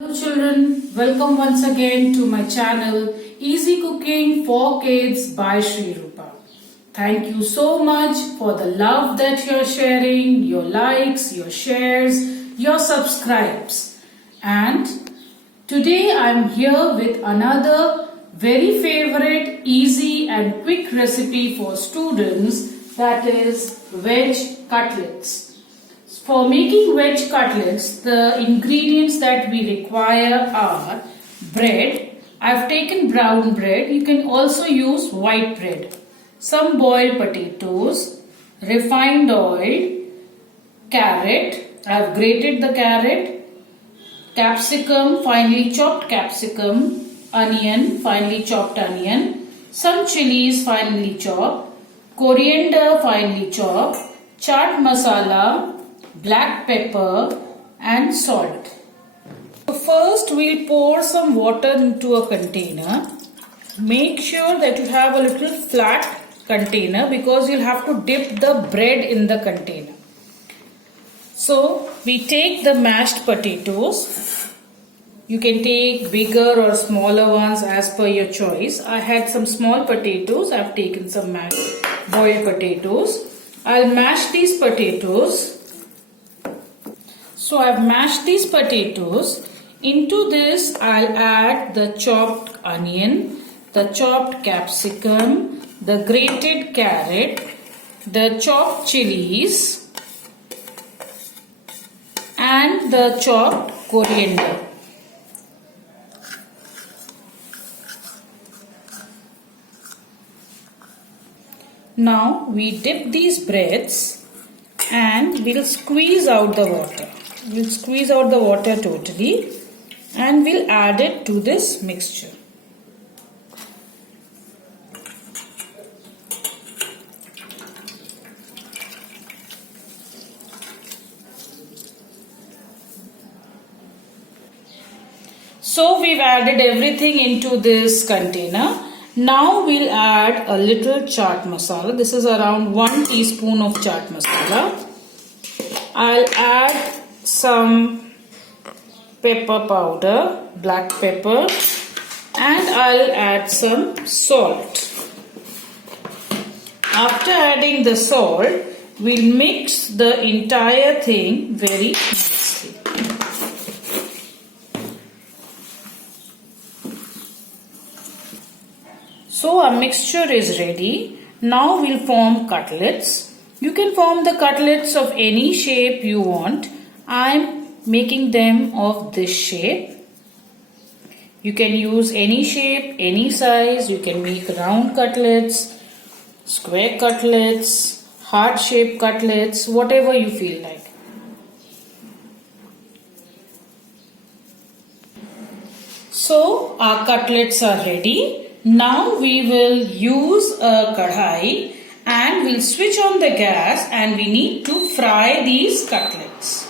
Hello children, welcome once again to my channel Easy Cooking for Kids by Sri Rupa. Thank you so much for the love that you're sharing, your likes, your shares, your subscribes. And today I'm here with another very favorite, easy and quick recipe for students, that is veg cutlets. For making veg cutlets, the ingredients that we require are bread. I've taken brown bread. You can also use white bread. Some boiled potatoes, refined oil, carrot. I've grated the carrot, capsicum, finely chopped capsicum, onion, finely chopped onion, some chilies, finely chopped, coriander, finely chopped, chaat masala, black pepper and salt. So first we'll pour some water into a container. Make sure that you have a little flat container because you'll have to dip the bread in the container. So we take the mashed potatoes. You can take bigger or smaller ones as per your choice. I had some small potatoes. I've taken some mashed boiled potatoes. I'll mash these potatoes. So I've mashed these potatoes. Into this I'll add the chopped onion, the chopped capsicum, the grated carrot, the chopped chilies and the chopped coriander. Now we dip these breads and we'll squeeze out the water. We'll squeeze out the water totally and we'll add it to this mixture. So we've added everything into this container. Now we'll add a little chaat masala. This is around 1 teaspoon of chaat masala. I'll add some pepper powder, black pepper, and I'll add some salt. After adding the salt, we'll mix the entire thing very nicely. So our mixture is ready. Now we'll form cutlets. You can form the cutlets of any shape you want. I'm making them of this shape. You can use any shape, any size. You can make round cutlets, square cutlets, heart shaped cutlets, whatever you feel like. So our cutlets are ready. Now we will use a kadhai and we'll switch on the gas and we need to fry these cutlets.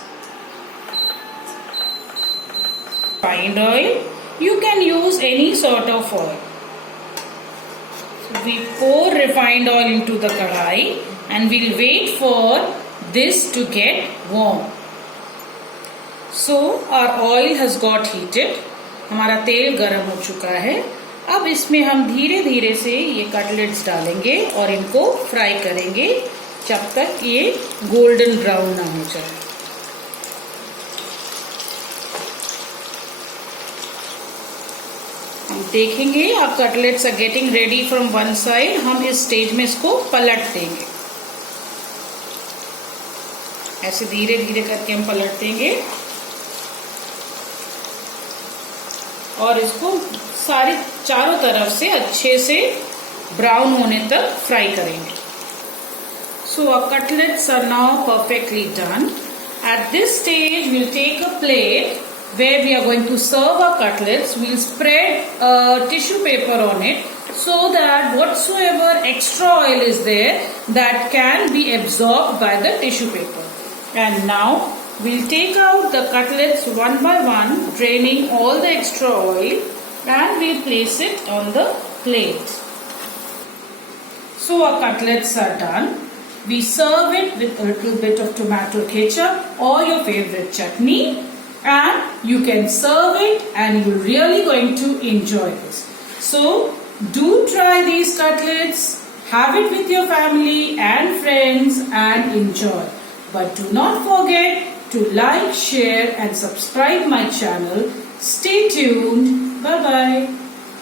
Refined oil. You can use any sort of oil. So we pour refined oil into the kadhai and we'll wait for this to get warm. So our oil has got heated. हमारा तेल गर्म हो चुका है. अब इसमें हम धीरे धीरे से ये कटलेट्स डालेंगे और इनको फ्राई करेंगे जब तक ये गोल्डन ब्राउन ना हो जाए. हम देखेंगे आप cutlets are getting ready from one side. हम इस स्टेज में इसको पलट देंगे. ऐसे धीरे धीरे करके हम पलट देंगे और इसको सारी चारों तरफ से अच्छे से ब्राउन होने तक फ्राई करेंगे. So our cutlets are now perfectly done. At this stage we'll take a plate where we are going to serve our cutlets. We'll spread a tissue paper on it so that whatsoever extra oil is there, that can be absorbed by the tissue paper. And now we'll take out the cutlets one by one, draining all the extra oil, and we'll place it on the plate. So our cutlets are done. We serve it with a little bit of tomato ketchup or your favorite chutney. and you can serve it and you're really going to enjoy this. So do try these cutlets, have it with your family and friends and enjoy. But do not forget to like, share and subscribe my channel. Stay tuned. Bye bye.